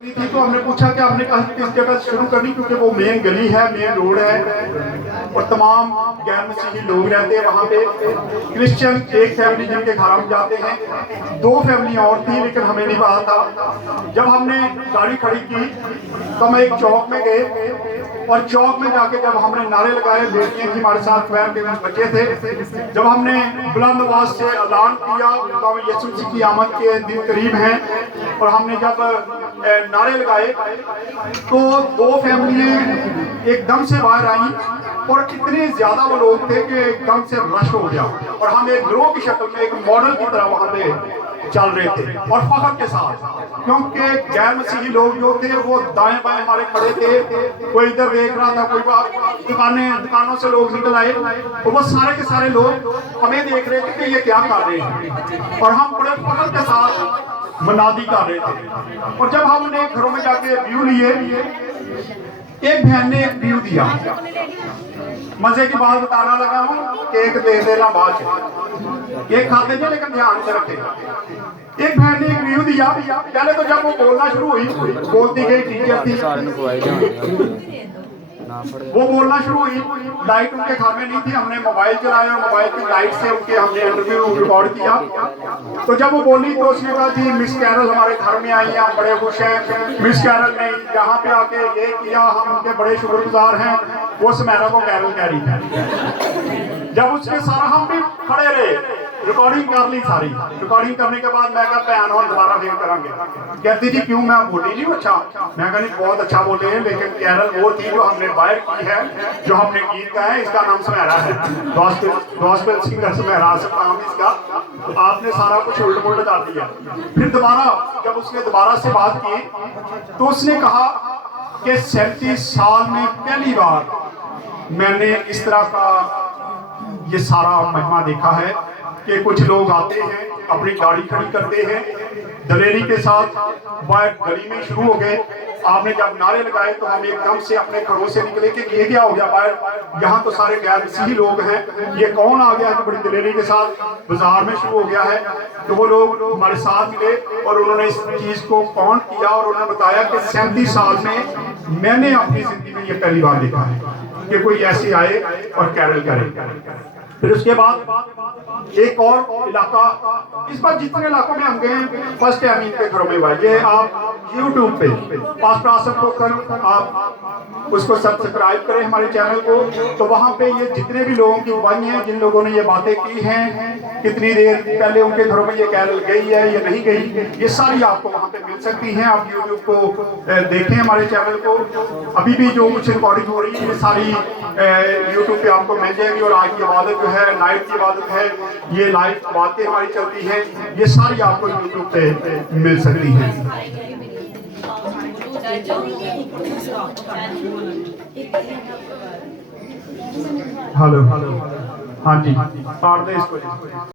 थी तो हमने पूछा कि आपने कहा किस जगह से शुरू करनी, क्योंकि वो मेन गली है, मेन रोड है और तमाम गैर मसीही लोग रहते हैं वहाँ पे। क्रिश्चियन एक फैमिली जिनके घर हम जाते हैं, दो फैमिली और थी लेकिन हमें नहीं पता था। जब हमने गाड़ी खड़ी की तो हम एक चौक में गए और चौक में जाके जब हमने नारे लगाए, बेटियां थी हमारे साथ, पैर के बच्चे थे, जब हमने बुलंद आवाज से ऐलान किया तो यीशु मसीह की आमद के दिन करीब हैं, और हमने जब नारे लगाए तो दो फैमिलियां एकदम से बाहर आई और इतने ज्यादा वो लोग थे कि एकदम से रश हो गया और हम एक गिरोह की शक्ल में, एक मॉडल की तरह वहां पे चल रहे थे और फख्र के साथ, क्योंकि गैर मसीही लोग जो थे वो दाएं बाएं हमारे खड़े थे, कोई इधर देख रहा था, कोई दुकानों से लोग निकल आए और वो सारे के सारे लोग हमें देख रहे थे कि ये क्या कर रहे हैं, और हम बड़े फख्र के साथ मनादी कर रहे थे। और जब हमने घरों में जाके व्यू लिए, एक बहन ने एक व्यू दिया, मजे की बात बताना लगा हूँ, केक दे देना बाद में, केक खाते थे लेकिन ध्यान से रखे। एक बहन ने एक व्यू दिया, पहले तो जब वो बोलना शुरू हुई, बोलती गई, टीचर थी, वो बोलना शुरू हुई, लाइट उनके घर में नहीं थी, हमने मोबाइल चलाया, मोबाइल की लाइट से उनके हमने इंटरव्यू रिकॉर्ड किया। तो जब वो बोली तो उसने कहा जी मिस कैरल हमारे घर में आई हैं, हम बड़े खुश हैं, मिस कैरल ने यहाँ पे आके ये किया, हम उनके बड़े शुक्रगुजार हैं। वो सुमेरा को कैरल कह रही थी। जब उसके सारा हम भी खड़े रहे, रिकॉर्डिंग कर ली सारी, रिकॉर्डिंग करने के बाद मैं कहा पैन और दोबारा फेल करेंगे, कहती थी क्यों, मैं बोली नहीं अच्छा, मैं कहा नहीं बहुत अच्छा बोले हैं, लेकिन कैरल वो थी जो हमने बाहर की है, जो हमने गीत गाया है, इसका नाम सुमेरा है, गॉस्पेल सिंगर सुमेरा से नाम इसका, आपने सारा कुछ उल्ट पुल्ट कर दिया। फिर दोबारा जब उसने दोबारा से बात की तो उसने कहा कि 37 साल में पहली बार मैंने इस तरह का ये सारा महिमा देखा है कि कुछ लोग आते हैं, अपनी गाड़ी खड़ी करते हैं, दलेरी के साथ बाहर गली में शुरू हो गए। आपने जब नारे लगाए तो हम एकदम से अपने घरों से निकले कि ये क्या हो गया, बाहर यहाँ तो सारे गैर मसीही लोग हैं, ये कौन आ गया है बड़ी दलेरी के साथ बाजार में शुरू हो गया है। तो वो लोग हमारे साथ मिले और उन्होंने इस चीज को काउंट किया और उन्होंने बताया कि 37 साल में मैंने अपनी जिंदगी में ये पहली बार देखा है कि कोई ऐसे आए और कैरल करे। फिर उसके बाद एक और इलाका, इस बार जितने इलाकों में हम गए फर्स्ट टाइम इनके घरों में हुआ। ये आप YouTube पे पास्टर आसफ को कर आप उसको सब्सक्राइब करें हमारे चैनल को, तो वहाँ पे ये जितने भी लोगों की गवाही हैं, जिन लोगों ने ये बातें की हैं, कितनी देर पहले उनके घरों में ये कैरल गई है या नहीं गई, ये सारी आपको वहाँ पे मिल सकती हैं। आप YouTube को देखें हमारे चैनल को, अभी भी जो कुछ रिकॉर्डिंग हो रही है ये सारी YouTube पे आपको मिल जाएगी। और आज की इबादत जो है, नाइट की इबादत है, ये लाइव बातें हमारी चलती हैं, ये सारी आपको YouTube पे मिल सकती हैं। हेलो, हाँ जी, पार दे इसको।